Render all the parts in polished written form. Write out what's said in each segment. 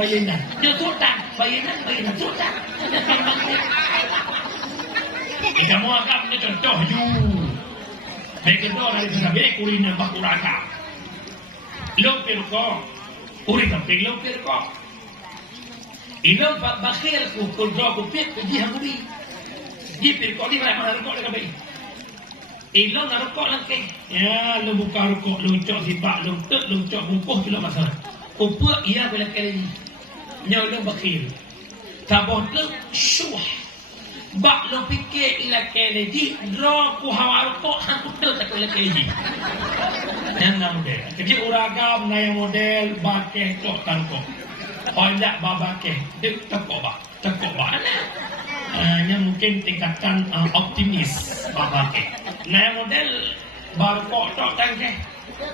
bayinan. Dia sultan, bayinan sultan. Kamu agak punya contoh you. Baik kedua dari sebagai kuliner bakuraka. Lopir ko, uri tapi lopir ko. Ilong bakir ku kodro ku pit ku dihanguri. Dipir ko di mana rokok dah baik. Ilong nak rokok lagi. Ya, lu buka rokok, lu cok sibak, lu tek, lu cok bungkuh tu lah masalah. Upah ia boleh kali. Nyolong bakir. Tabot lu syuh. Bak lu fikir ila kali di draw ku hawa rokok hang ku tek tak ila kali. Yang model. Kerja uragam na yang model bakeh tok tangkok. Hendak babakeh dek tekok ba yang mungkin tingkatan optimis babakeh nah model barkok tok tangkeh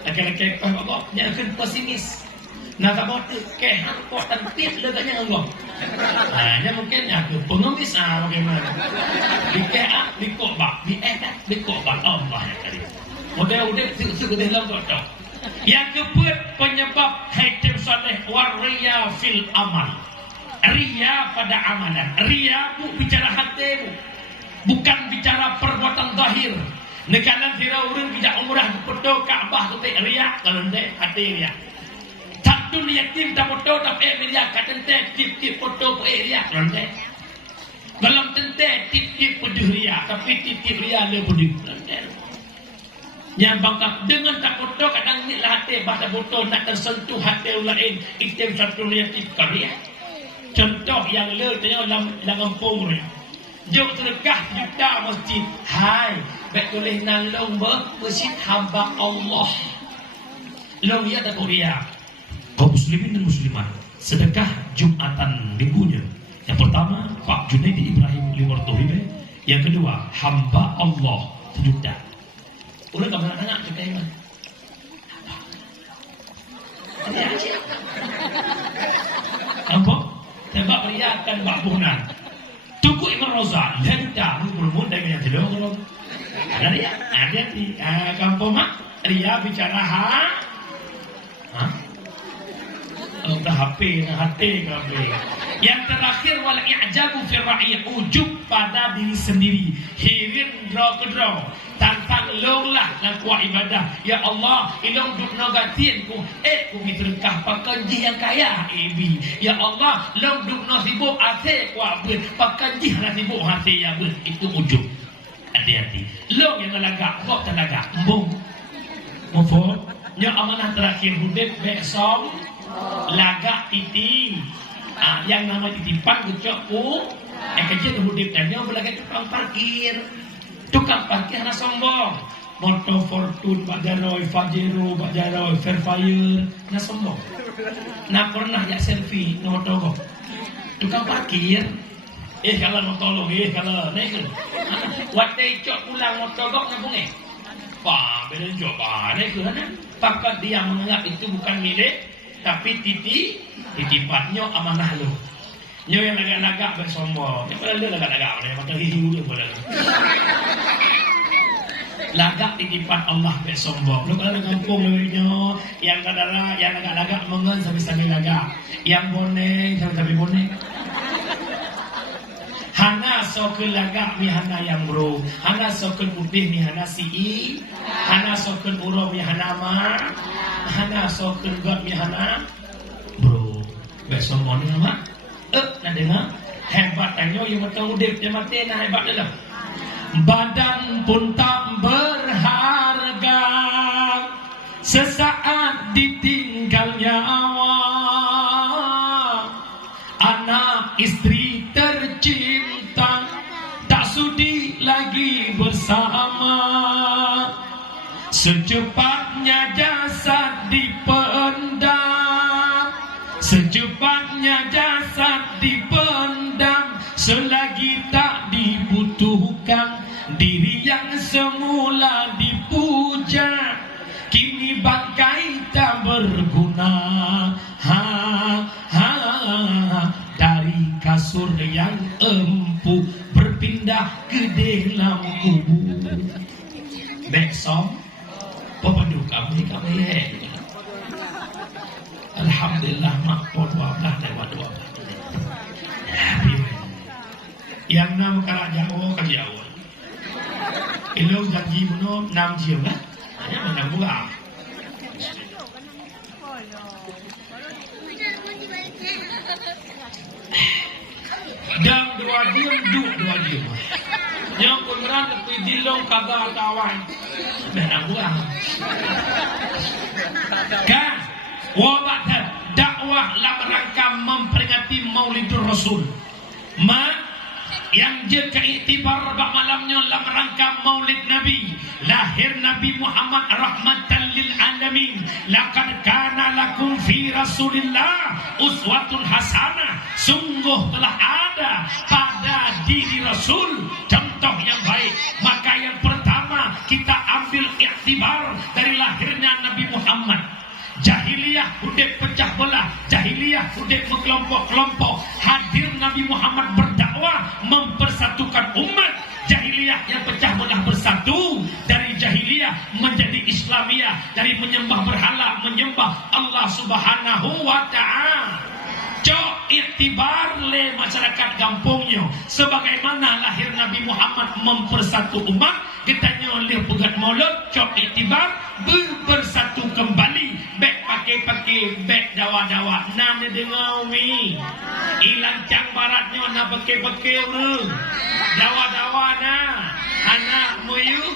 laki-laki kok jangan pesimis nah tak mau keh kok tempit leganya ngok yang mungkin aku pengemis bagaimana dikeh dikok ba dikok ba Allah kali model sudah dalam tok. Yang keempat penyebab hitam soleh waria fil amal. Ria pada amalan. Ria bu bicara hatimu, bukan bicara perbuatan zahir. Nekalan tira urang tidak umrah foto Kaabah tu ria kalau ndek hati ria. Satu yatim tak foto tak ria kata tip foto ria kalau ndek. Dalam tente tip pedih ria tapi tip ria le pedih. Yang bangkap dengan tak foto kadang ni lah hati bahasa foto nak tersentuh hati orang lain item satu niatif karya. Contoh yang le tanya dalam kampung ni. Jok sedekah juta masjid. Hai, baik tulis nang long masjid hamba Allah. Long ya tak Korea. Kaum muslimin dan muslimat, sedekah Jumatan minggunya. Yang pertama Pak Junaidi Ibrahim Liwartohibe, yang kedua hamba Allah 7 juta. Udah tak pernah tanya kita iman. Nampak? Tembak periakan bak punan. Tuku Imam Roza. Lenta. Bermun dengan yang jelong. Ada dia? Ada di kampung mak. Ria bicara Udah HP, hati kabe. Yang terakhir wal i'jabu fi ra'i, ujub pada diri sendiri. Hirin draw ke draw. Tantang longlah nak kuat ibadah. Ya Allah, ilong duk nogatin ku ku mitrekah pakanji yang kaya ibi. Ya Allah, long duk no sibuk ate ku abun pakanji na sibuk hati ya bun. Itu ujub. Hati-hati. Long yang lagak, kok talaga. Mbung. Mufo, nya amanah terakhir hudib besok lagak titi. Yang nama titipan kucokku kerja hudib tanya belakang tukang parkir. Tukang parkir hanya sombong. Moto Fortune, Bajaroy, Fajero, Bajaroy, Fairfire, hanya sombong. Nak pernah ya selfie, no togok. Tukang parkir, kalau mau tolong, kalau naik. Waktu cok pulang mau togok nabung Pak, beda coba naik ke mana? Pakat dia menganggap itu bukan milik, tapi titipannya amanah lo. Nyo yang lagak-lagak bersombong. Yang padahal dia lagak-lagak. Dia makan hiu dia padahal. Lagak titipan Allah bersombong. Lu kalau kampung lu yang kadara, yang lagak-lagak mengen sambil-sambil lagak. Yang bonek sambil-sambil bonek. Hana sokel lagak mi hana yang bro. Hana sokel putih mi hana si. Hana sokel uro mi hana ma. Hana sokel god mi hana bro. Bersombong ni nama. Nak dengar hebat tanya yang betul udip dia mati nak hebat dalam badan pun tak berharga sesaat ditinggal nyawa anak istri tercinta tak sudi lagi bersama secepatnya jasad dipendam secepatnya jasad dipendam selagi tak dibutuhkan diri yang semula dipuja kini bangkai tak berguna dari kasur yang empuk berpindah ke dalam kubur besok pepedu kami Alhamdulillah makpo 12 lewat 12. Yang nam kalak Jawa kan Jawa. Ilong janji menom 6 jam lah. Hanya menang buah. Dan 2 jam, 2 jam. Yang beneran tapi dilong kagak kawan. Menang buah. Kan? Wabak dakwah dalam rangka memperingati Maulidur Rasul. Yang je keiktibar bak malamnya dalam rangka Maulid Nabi, lahir Nabi Muhammad rahmatan lil alamin. Laqad kana lakum fi Rasulillah uswatun hasanah. Sungguh telah ada pada diri Rasul contoh yang baik. Maka yang pertama kita ambil iktibar dari lahirnya Nabi Muhammad. Jahiliyah udah pecah belah, jahiliyah udah berkelompok-kelompok. Hadir Nabi Muhammad berdakwah mempersatukan umat. Jahiliyah yang pecah belah bersatu, dari jahiliyah menjadi Islamiyah, dari menyembah berhala menyembah Allah Subhanahu wa taala. Cok iktibar le masyarakat kampungnya sebagaimana lahir Nabi Muhammad mempersatu umat. Kita oleh pegat maulud cok iktibar bersatu kembali. Bek pakai bek dawa-dawa nana dengar umi ilancang baratnya na pakai dawa-dawa na anak muyu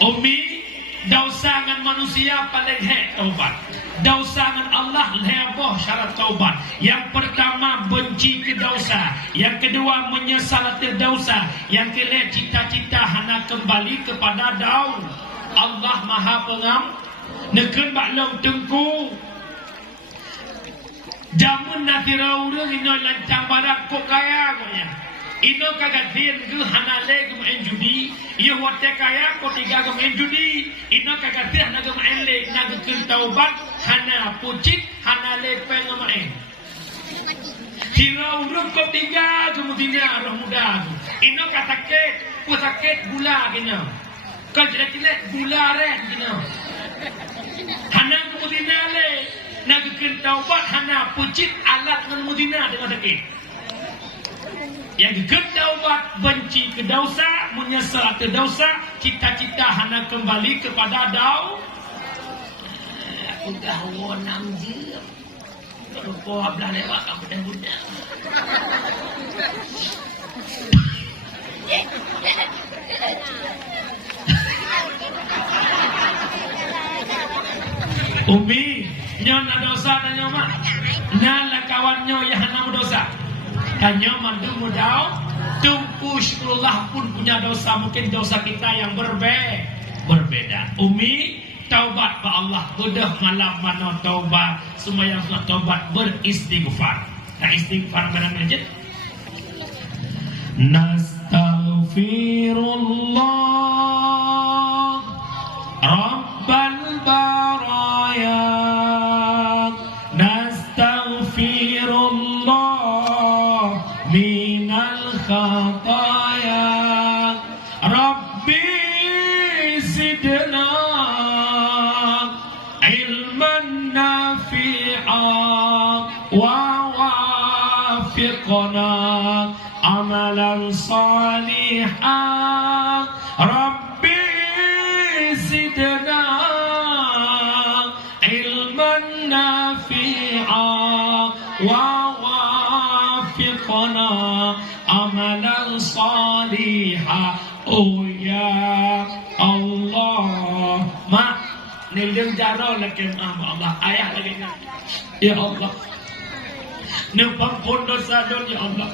umi dausangan manusia paling taubat. Dausangan Allah leboh syarat taubat. Yang pertama benci ke dosa, yang kedua menyesal ke dosa, yang ketiga cita-cita hana kembali kepada daun. Allah Maha Pengam neken baklong tengku jamun nanti raura ino lancang badak kok kaya konya ino kagak tin ke hana le ke main judi ia wate kaya ko tiga ke main judi ino kagak tin na ke main le na ke taubat hana pucit hana le peng main raura ko tiga ke mudina roh muda ino sakit gula kena kau jelek-jelek gula red gina. Hana kemudian le nak kena taubat hana pucit alat dengan mudina dengan sakit. Yang kena taubat benci ke dosa, menyesal ke dosa, cita-cita hana kembali kepada dau. Udah wonam je. Kalau kau belah lewat kamu dah budak. Umi, nyon ada dosa tanya mak. Nala kawannya yang hana dosa. Tanya mandu mudau, tumpu syukurullah pun punya dosa, mungkin dosa kita yang berbeda. Umi, taubat ba Allah, udah malam mana taubat, semua yang sudah taubat beristighfar. Nah istighfar mana aja? Nastaghfirullah Rabbal baraya Nastaghfirullah minal khataya Rabbi zidna ilman nafi'a wa wafiqna amalan salihah Rabbi zidna ilman nafi'a wa wafiqna amalan salihah. Oh ya Allah, mak nilai jaro lagi Allah ayah lagi ya Allah nempampun dosa don ya Allah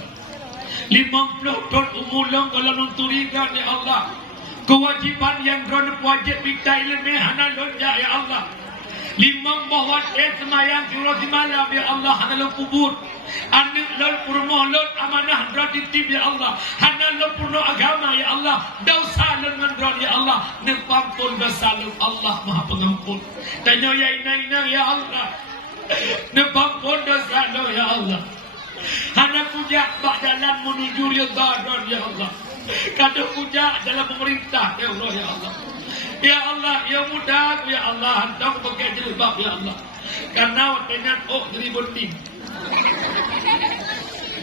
50 ton umulang kalau nunturikan ya Allah kewajiban yang kena wajib minta ilmu hana lonja ya Allah 5 bahwa semayang di malam ya Allah hana lo kubur anak lo purno lo amanah raditib ya Allah hana lo purno agama ya Allah dosa lo ngandron ya Allah nempampun dosa lo Allah Maha Pengampun tanya ya ina ya Allah nempampun dosa lo ya Allah hana puja bak jalan menuju ridha ya Allah kada puja dalam pemerintah ya Allah Ya Allah, ya mudah, ya Allah, hendak pakai jilbab, ya Allah. Karena waktunya dari bonding.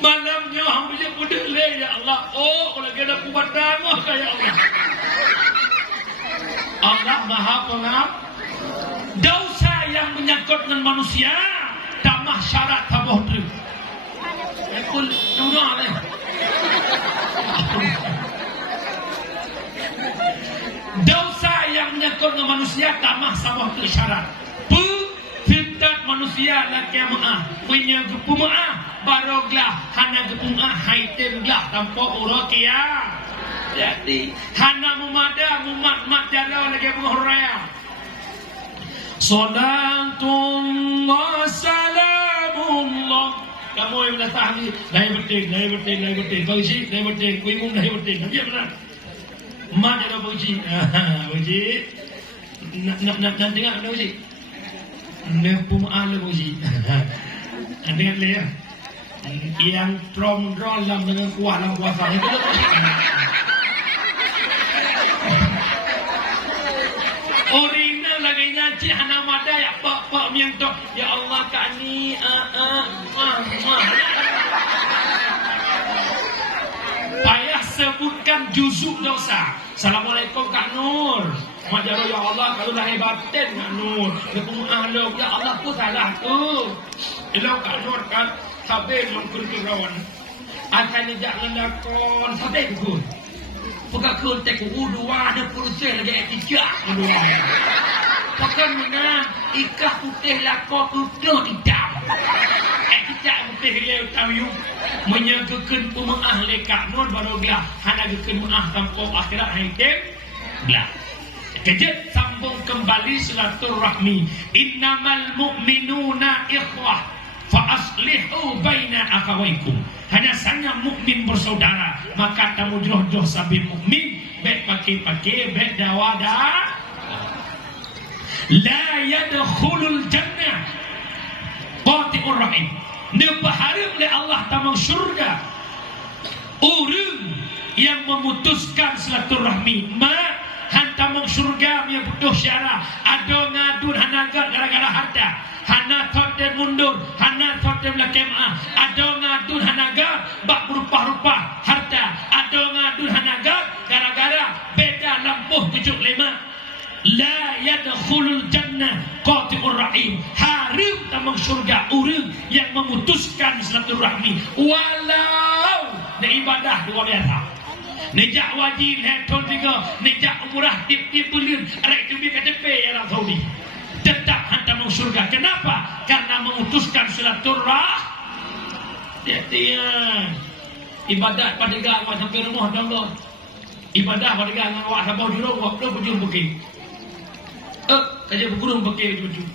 Malamnya hamba mudah le, ya Allah. Kalau kita kuat dangah, ya Allah. Allah Maha Pengampun. Dosa yang menyangkut dengan manusia, tamah syarat tabuh tu. Ekul dunia le. Dosa yang menyangkut dengan manusia tamah sabah tu syarat. Fitnah manusia laki maah, punya gepumaah, baroglah, hana gepumaah, haitemlah, tanpa urakia. Jadi, hana mumada, mumat jala lagi penghoraya. Salatullah, salamullah. Kamu yang datang ni, naik betul. Bauji, naik betul. Kuinggung naik betul. Nanti benar. Mak ada bauji. Bauji. Nak tengok ada bauji. Nepum ala bauji. Dengar le ya. Yang drum lam dengan kuat dalam puasa itu. Orina lagi nyanyi hana mada ya pak yang tu. Ya Allah kani payah sebutkan juzuk dosa. Assalamualaikum Kak Nur. Majaro ya Allah kalau dah hebatin Kak Nur. Lepas ya Allah tu salah tu. Ilau Kak Nur kan sabar mengkul kirawan. Akan jangan lakon sabar tu. Pagka kuntek ko dua ada proses lagi etika kedua. Pakai mana ikat putih lako putih hitam. Etika putih leu tahu menyagakan pemaah lekak non baru belah hana gekan maah kampung akhirat haitem belah. Kejut sambung kembali silaturahmi. Innamal mu'minuna ikhwah fa aslihu baina akhawaikum. Hanya saja mukmin bersaudara, maka kamu jodoh sabi mukmin, baik pakai baik dawada. La yadkhulul jannah qati'ur rahim. Dipaharim oleh Allah tamang syurga orang yang memutuskan silaturahmi. Hantamang syurga yang butuh syarah. Ada ngadun hanagat gara-gara harta. Hana totem mundur, hana totem lakemah. Ada ngadun hanagat bak berupa-rupa harta. Ada ngadun hanagat gara-gara beda lampuh 75. La yadkhulul jannah qati'ur rahim. Harim tamang syurga orang yang memutuskan silaturahmi walau na ibadah dua biasa. Nejak wajib heton tiga, nejak umrah tip bulan, ada itu bi KTP Arab Saudi. Tetap hantar masuk surga. Kenapa? Karena memutuskan silaturahmi. Dia ibadat pada gawat sampai rumah Allah. Ibadah pada gawat sampai jurung, waktu bujung bukit. Kerja bergurung bukit bujung.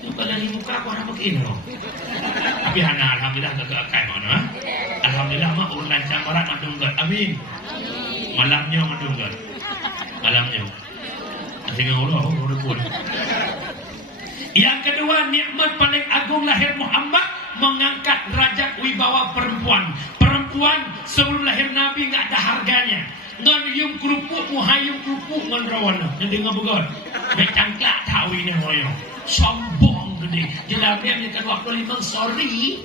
Kalau di muka aku nak pakai ni. Tapi hana alhamdulillah tak akai mana. Alhamdulillah mak ulan camarat madunggat. Amin. Malamnya madunggat. Malamnya. Sehingga Allah pun. Yang kedua, nikmat paling agung lahir Muhammad mengangkat derajat wibawa perempuan. Perempuan sebelum lahir Nabi enggak ada harganya. Non yung kerupuk muhayung kerupuk ngan rawana. Jadi ngabugod. Becangklak tahu ini hoyo. Sombong gede. Jelabnya minta waktu 5 sorry.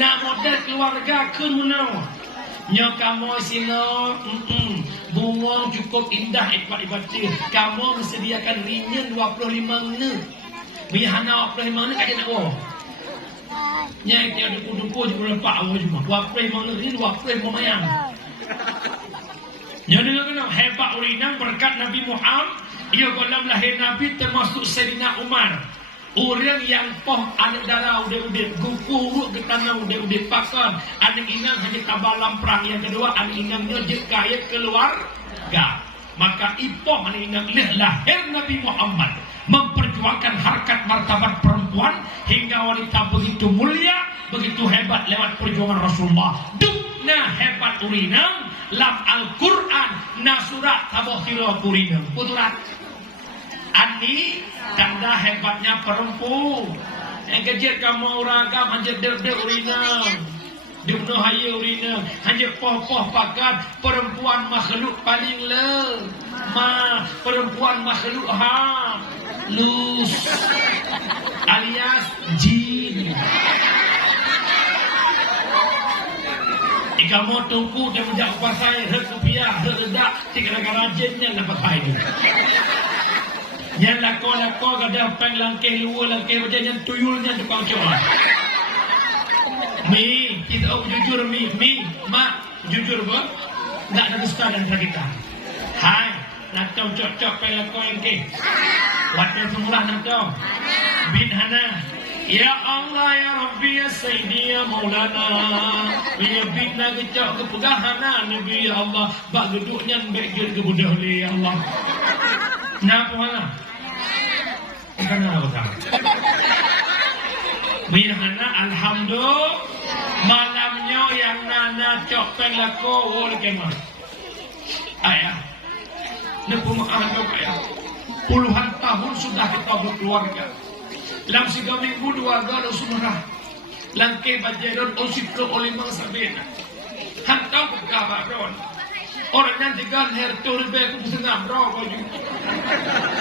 Nak model keluarga ke mana? Nya kamu sino buang cukup indah ibadah. Kamu mesediakan ringan 25 menit. Bihana 25 menit kaje nak oh. Nya dia duku-duku je berlepak awak cuma. 25 menit ni 25 mayang. Nya dengar kena hebat urinang berkat Nabi Muhammad. Ia dalam lahir Nabi termasuk Sayyidina Umar. Orang yang poh anak darah udah gugur ke tanah udah pakan. Anak inang hanya kabalam perang. Yang kedua anak inangnya je kaya keluarga. Maka ipoh anak inang lahir Nabi Muhammad memperjuangkan harkat martabat perempuan hingga wanita begitu mulia, begitu hebat lewat perjuangan Rasulullah. Dukna hebat urinang lam Al-Quran nasurat tabokhira urinang. Puturat Andi tanda hebatnya perempuan. Yang kecil kamu ragam hanya der urinang. Dia penuh haya urina. Hanya poh-poh pakat perempuan makhluk paling lemah. Perempuan makhluk halus. Alias jin. Kamu tunggu dia menjak pasai rupiah redak tiga rajinnya dapat hai. Yang lako kada peng langkeh luar langkeh macam yang tuyulnya tukang coba. Mi kita jujur mi mak jujur ba tak ada dusta dan kita. Hai nak cocok peng lako yang ke. Waktu semula nak tahu. Bin Hana. Ya Allah ya Rabbi ya Sayyidi ya Maulana. Ya bina kecak kepegahana Nabi ya Allah. Bak geduknya baik ke budak ya Allah. Napa mana? Kenapa apa tak? Bihana alhamdulillah malamnya yang nana copeng lako wol kemah. Ayah. Nepu makan ayah. Puluhan tahun sudah kita berkeluarga. Dalam 3 minggu 2 gala sumrah. Langkai bajaran osiplo oleh mangsa bena. Hantau ke kabaron. Orang yang tinggal hertur beku setengah berapa juga.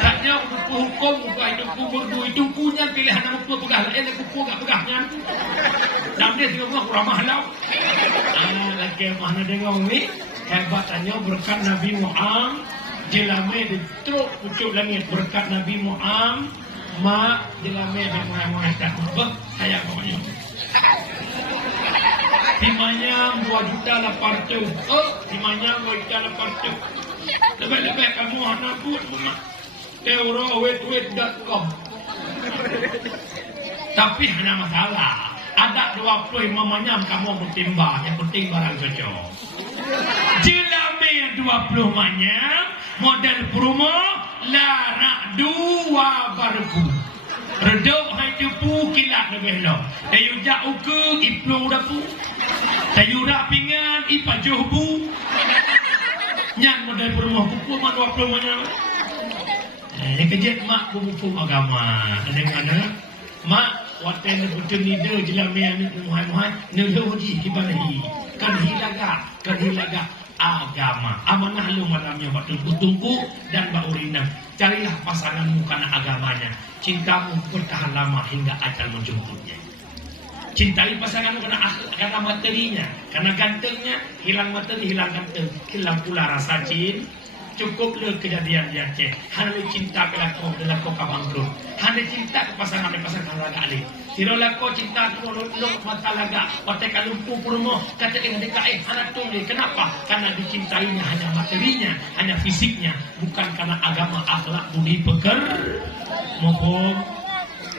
Taknya untuk hukum buka itu kubur dua itu punya pilihan nama kubur pegah. Kubur gak pegahnya. Dan dia tengok kurang mahal. Lagi mana dengar ni hebatannya berkat Nabi Muhammad. Jelame di truk pucuk langit berkat Nabi Muhammad. Mak jelame di muai-muai tak berkat saya pokoknya. Timanya 2 juta 800. Oh, timanya 2 juta 800. Lebih-lebih kamu anak pun euro wait.com. Tapi hanya masalah. Ada 20 mamanya kamu bertimbang. Yang penting barang cocok. Jelame 20 manyam model promo larak 2 barku. Redok hai tepu kilat lebih lo. Ayu jak uke iplong dapu. Sayurak pingan ipajuh bu. Nyan model perumah kuku mak 20 mana. Yang kejut mak buku agama. Ada mak watan betul ni dah jelame ni muhai-muhai nelogi ibadahi. Kan hilaga agama. Amanah lu malamnya waktu tunggu dan baurina. Carilah pasanganmu karena agamanya. Cintamu bertahan lama hingga ajal menjemputnya. Cintai pasanganmu karena materinya, karena gantengnya. Hilang materi, hilang ganteng, hilang pula rasa cinta. Cukuplah kejadian dia cek. Hanya cinta ke lako dalam kau kabangkrut. Hanya cinta ke pasangan laga alik. Tirolah kau cinta ke lok mata laga. Partai kalumpu purmo kata anak tulis. Kenapa? Karena dicintainya hanya materinya, hanya fisiknya, bukan karena agama, akhlak, budi peker. Mohon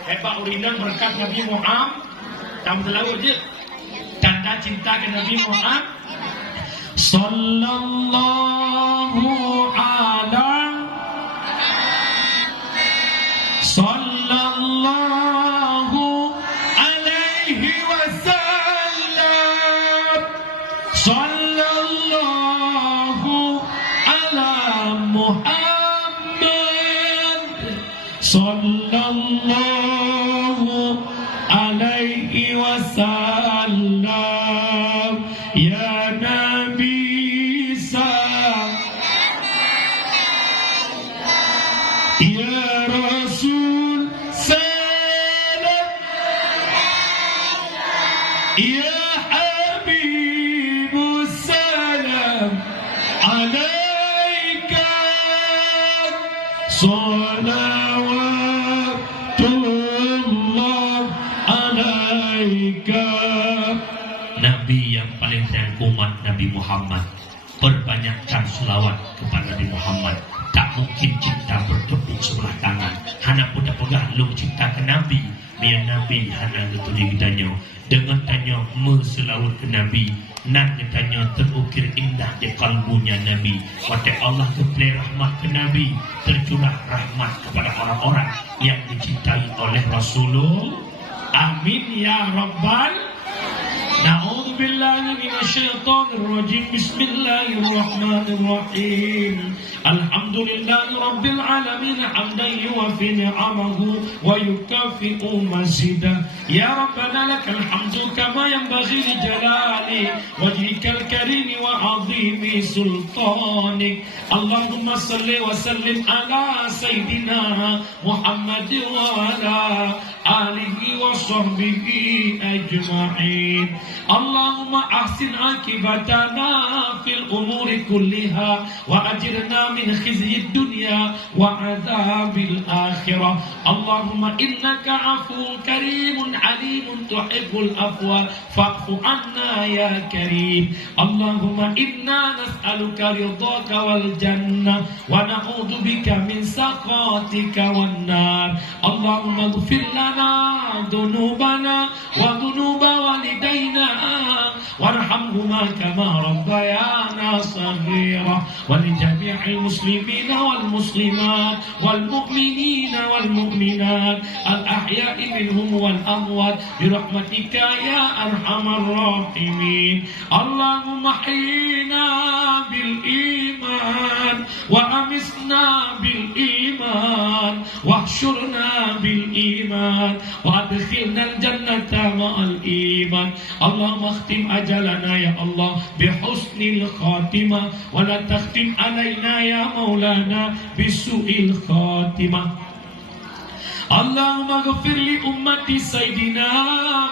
hebat urinang berkat Nabi Muhammad. Kamu tahu je tanda cinta ke Nabi Muhammad. Sallallahu alaihi wasallam. Sallallahu ala Muhammad. Sallallahu alaihi wasallam. Ya Nabi Ya Rasul salam. Ya Habibus salam alaika. Salawatullah alaika. Nabi yang paling sayang umat Nabi Muhammad. Perbanyakkan selawat kepada Nabi Muhammad. Tak mungkin cinta bertepuk sebelah tangan. Hana pun tak pegang lu cinta ke Nabi. Biar Nabi hana ketuli ditanya. Dengan tanya selawat ke Nabi. Nak ditanya terukir indah di kalbunya Nabi. Waktu Allah kepilih rahmat ke Nabi. Tercurah rahmat kepada orang-orang yang dicintai oleh Rasulullah. Amin ya Rabbal. Na'udhu بالله من الشيطان الرجيم بسم الله الرحمن الرحيم الحمد لله رب العالمين حمدا يوفي نعمه ويكافئ مزيدا يا ربنا لك الحمد كما ينبغي لجلال وجهك الكريم وعظيم سلطانك اللهم صل وسلم على سيدنا محمد وعلى آله وصحبه أجمعين اللهم أحسن عاقبتنا في الأمور كلها وأجرنا من خزي الدنيا وعذاب الآخرة اللهم إنك عفو كريم عليم تحب العفو فاعف عنا يا كريم اللهم إنا نسألك رضاك والجنة ونعوذ بك من سخطك والنار اللهم اغفر لنا ذنوبنا وذنوب والدينا وارحمهما كما ربيانا صغيرا ولجميع المسلمين والمسلمات والمؤمنين والمؤمنات الأحياء منهم والأموات برحمتك يا أرحم الراحمين اللهم احينا بالإيمان وأمسنا بالإيمان واحشرنا بالإيمان وأدخلنا الجنة مع الإيمان اللهم اختم أجلنا يا الله بحسن الخاتمة ولا تختم علينا يا مولانا بسوء الخاتمة اللهم اغفر لأمة سيدنا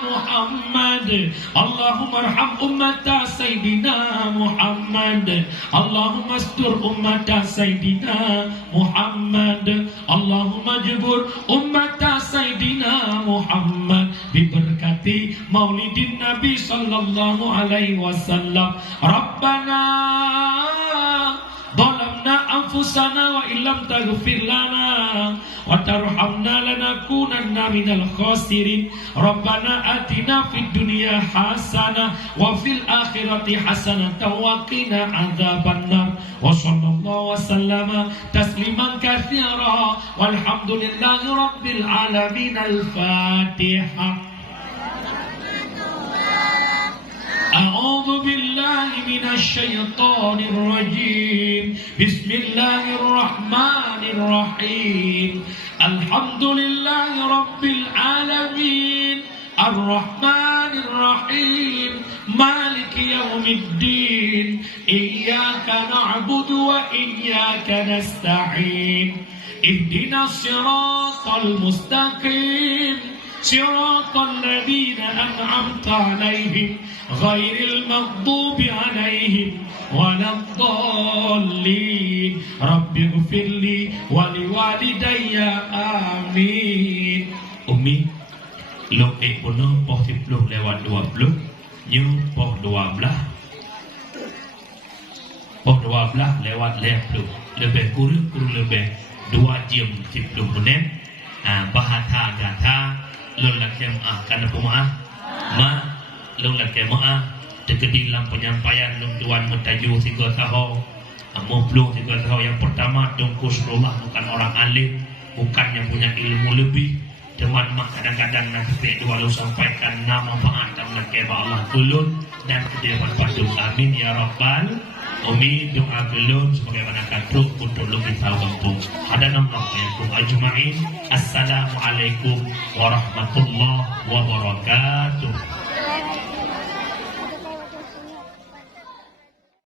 محمد اللهم ارحم أمة سيدنا محمد اللهم استر أمة سيدنا محمد اللهم اجبر أمة سيدنا محمد ببركة مولد النبي صلى الله عليه وسلم ربنا ظلمنا أنفسنا وإن لم تغفر لنا وترحمنا لنكونن من الخاسرين ربنا آتنا في الدنيا حسنة وفي الآخرة حسنة وقنا عذاب النار وصلى الله وسلم تسليما كثيرا والحمد لله رب العالمين الفاتحة أعوذ بالله من الشيطان الرجيم بسم الله الرحمن الرحيم الحمد لله رب العالمين الرحمن الرحيم مالك يوم الدين إياك نعبد وإياك نستعين اهدنا الصراط المستقيم صراط الذين أنعمت عليهم غير المغضوب عليهم ولا الضالين رب اغفر لي ولوالدي آمين Umi Luk puno poh 10 lewat 20 Nyu poh 12 Poh 12 lewat 20 Lebih kurang lebih 2 jam 10 menit Bahasa kata Lulakem karena pemaaf Lulakem Tegedilang penyampaian Tuan Metaju 3 tahun Mubluh 3 tahun yang pertama Tungku Surullah bukan orang alim Bukan yang punya ilmu lebih Teman kadang-kadang nanti walau sampaikan nama ma'atam nakeba Allah kulun Dan kediaman padu amin ya Rabbal Umi doa gelum sebagaimana katruk untuk lebih tahu kampung. Hadanallahu ajma'in. Assalamualaikum warahmatullahi wabarakatuh.